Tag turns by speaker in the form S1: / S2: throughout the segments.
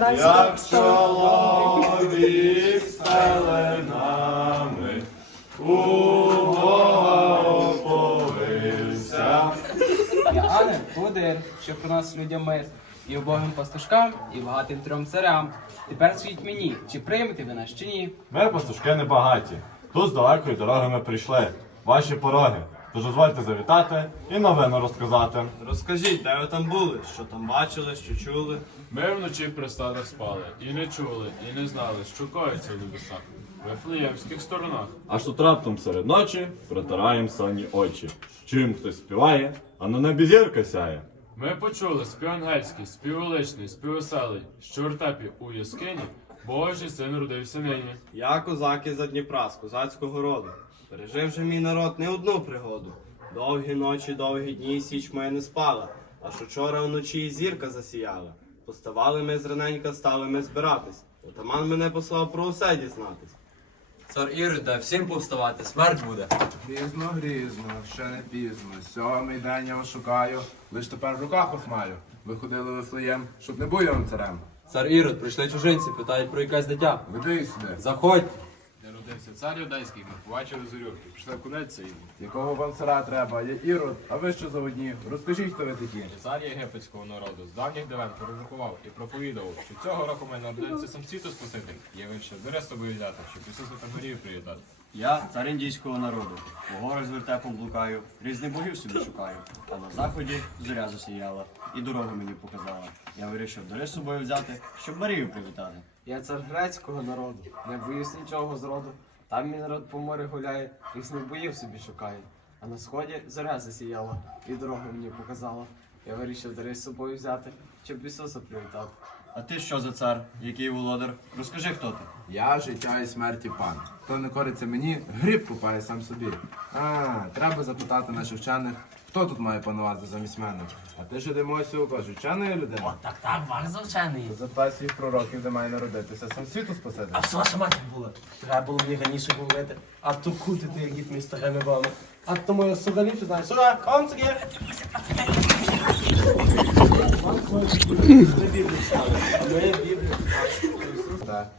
S1: Дай
S2: Як чоловік з пеленами у Бога оповився.
S3: Я Ане, Володир, що приносить людям мир, і убогим пастушкам, і багатим трьом царям. Тепер скажіть мені, чи приймете ви нас, чи ні?
S2: Ми пастушки небагаті. Тут з далекої дороги ми прийшли. Ваші пороги. Тож дозвольте завітати і новину розказати.
S4: Розкажіть, де ви там були? Що там бачили, що чули?
S5: Ми вночі при стадах спали, і не чули, і не знали, що коїться в небесах, в Вифлеємських сторонах.
S2: Аж тут раптом серед ночі протираєм сані очі. Чим хтось співає, а на небі зірка сяє.
S5: Ми почули спів ангельський, спів величний, спів веселий, що в вертепі у яскині Божий син родився нині.
S4: Я козаки за Дніпра, з козацького роду. Пережив же мій народ не одну пригоду. Довгі ночі, довгі дні січ моя не спала. Аж учора вночі і зірка засіяла. Поставали ми зраненька, стали ми збиратись. Отаман мене послав про усе дізнатись.
S6: Цар Ірода, всім повставати, смерть буде.
S7: Грізно, грізно, ще не пізно. Сьомий день я вас шукаю, лиш тепер в руках вас маю. Ви ходили в Вифлеєм, щоб не був я вам царем.
S6: Цар Ірод, прийшли чужинці, питають про якесь дитя.
S7: Веди сюди.
S6: Заходь.
S5: Народився цар юдейський, ми побачили зорювки, пішли кунеться йому.
S7: Якого вам цара треба? Я Ірод, а ви що за одні? Розкажіть, хто ви такі.
S5: Цар єгипетського народу з давніх давен пророкував і проповідував, що цього року має народитися сам світу спаситель. Я вирішив бере з собою взяти, щоб Ісуса та Марію привітати.
S8: Я цар індійського народу, по горах з вертепом блукаю, різних богів собі шукаю. А на заході зоря засіяла і дорогу мені показала. Я вирішив дори з собою взяти, щоб Марію привітати.
S3: Я цар грецького народу, не боюсь нічого зроду. Там мій народ по морі гуляє, різних боїв собі шукає. А на сході зоря засіяла і дорогу мені показала. Я вирішив дари з собою взяти, щоб Ісуса привітати.
S8: А ти що за цар? Який володар? Розкажи, хто ти.
S7: Я життя і смерті пан. Хто не кориться мені, гриб купає сам собі. А, треба запитати наших вчених, хто тут має панувати замість мене. А ти ж Демосію кажуть, вченої людина?
S9: Так, так, bardzo вчений.
S7: То запитай своїх пророків, де має народитися, сам світу спасити.
S9: А що ваша матір була? Треба було мені раніше говорити. А то куди ти, як дід мій старими вами? А то моя сука ліпше знає. Сука, комцики!
S7: Так,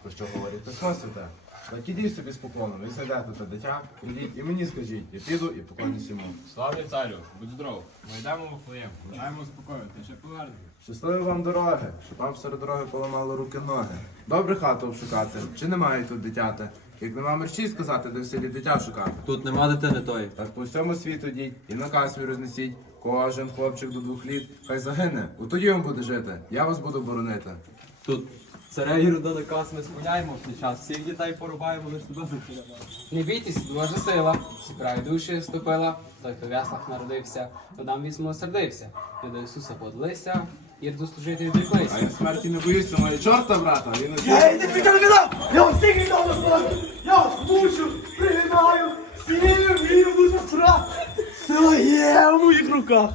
S7: про що говорить письмо святе. Так ідіть собі з поклоном, ви сидите тут дитя, ідіть і мені скажіть, я піду і поклонюсь йому.
S5: Славний царю, будь здоров. Ми йдемо в Вифлеєм, бажаємо спокою, ти ще повернеш.
S7: Щасливі вам дороги, щоб вам серед дороги поламало руки ноги. Добре хату обшукати, чи немає тут дитяти? Як нема мерчі сказати, де в селі дитя шукати.
S6: Тут нема дитини тої.
S7: Так по всьому світу йдіть і наказ свій рознесіть. Кожен хлопчик до двох літ, хай загине. У тоді він буде жити. Я вас буду боронити.
S6: Тут царя Ірода наказ ми спиняємо в цей час. Всіх дітей порубаємо, лиш тебе закидаємо.
S3: Не бійтесь, Божа сила, зібраю душі ступила, той, хто в яслах народився, то дам візьмо сердився. Ми до Ісуса подалися, ірду служити
S7: А я смерті не боюся, маю чорта, брата. Він не
S9: Я йди віддав! Я вам всіх віддав на славу! Я вас мучу, пригинаю, сію, вірю, буду страх! Сила є моїх руках!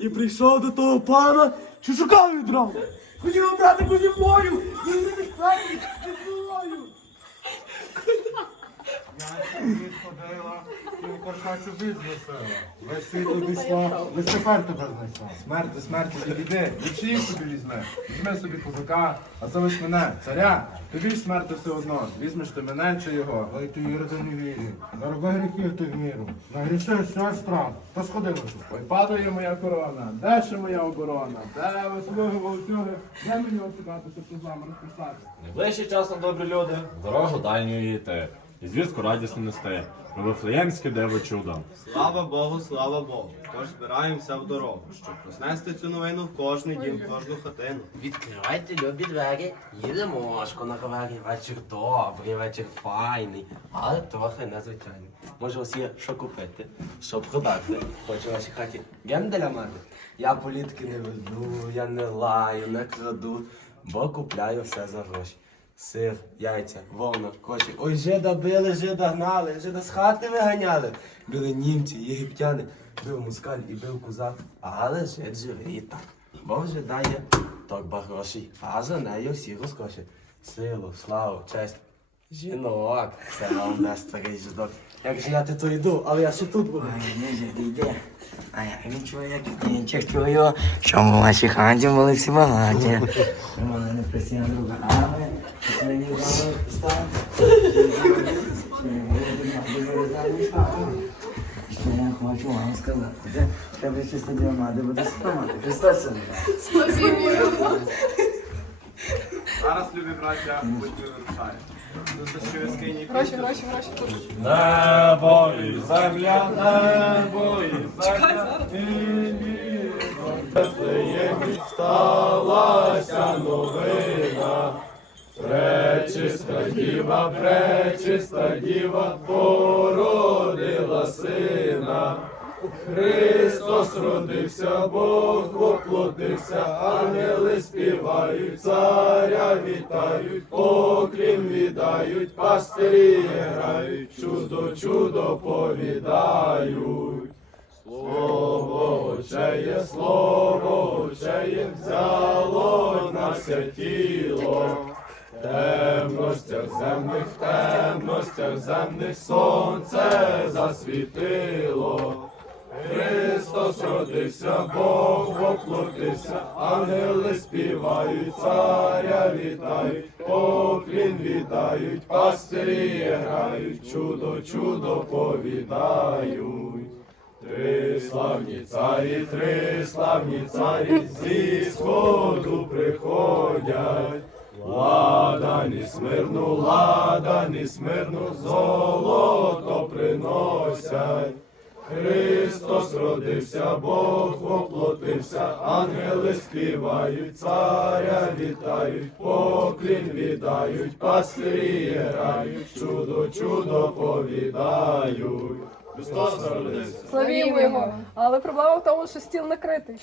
S9: І прийшов до того пана, що шукав відразу! Хотів обрати зі мною! і не безпечний, зі мною!
S7: ходила, каркачу бізнесила. Весь світ обійшла, лише тепер тебе знайшла. Смерти, смерті біди, лічі собі візьме. Візьми собі козака, а залиш мене, царя. Тобі ж смерти все одно. Візьмеш ти мене чи його. Але ти Ірода не вірю. Зароби гріхів ти в міру. Нагрішиш, що страх. То сходи на тут. Ой, падає моя корона. Де ще моя оборона? Де ви слуги волцюги? Де мені очекати, щоб тут з вами розписати?
S8: Найближчий часом, добрі люди.
S2: Дорогу дальньою йти. І звістку радісно нести. Про Вифлеємське диво чудо.
S4: Слава Богу, слава Богу. Тож збираємося в дорогу, щоб рознести цю новину в кожний дім, в кожну хатину.
S9: Відкривайте любі двері, їдемо на ровері. Вечір добрий, вечір файний, але трохи незвичайний. Може, у вас є що купити, що продати. Хочу в вашій хаті генделя мати. Я політики не веду, я не лаю, не краду, бо купляю все за гроші. Сир, яйця, вовна, коші. Ой, жида били, жида гнали, жида з хати виганяли. Били німці, єгиптяни, бив мускаль і бив козак. Але жид живий так. Бо вже дає торба грошей, а за нею всі розкоші. Силу, славу, честь. Жінок, це вам не старий жидок. Як зняти, то йду, але я ще тут буду.
S1: Ай, не жди, йде. А я він чоловік кінчик чую, що хаті були всі багаті. У мене не свині дали став. Що я хочу вам сказати, треба чисто діамати, буде сприймати. Христос це
S4: Зараз, любі браття, будьте вирушає.
S10: Гроші, гроші, гроші.
S2: Небо і земля, небо і земля. Вифлеємі сталася новина. Пречиста діва, пречиста діва породила сина. Христос родився, Бог воплотився, ангели співають, царя вітають, поклін віддають, пастирі грають, чудо, чудо повідають. Слово Отчеє, слово Отчеє взяло нася тіло. Темностях земних, темностях земних сонце засвітило. Христос родився, Бог воплотився, ангели співають, царя вітають, поклін віддають, пастирі грають, чудо, чудо повідають. Три славні царі, три славні царі зі сходу приходять. Ладані смирну, ладані смирну, золото приносять. Христос родився, Бог воплотився, ангели співають, царя вітають, поклін віддають, пастирі грають, чудо, чудо повідають. Христос народився.
S10: Славімо його. Але проблема в тому, що стіл накритий.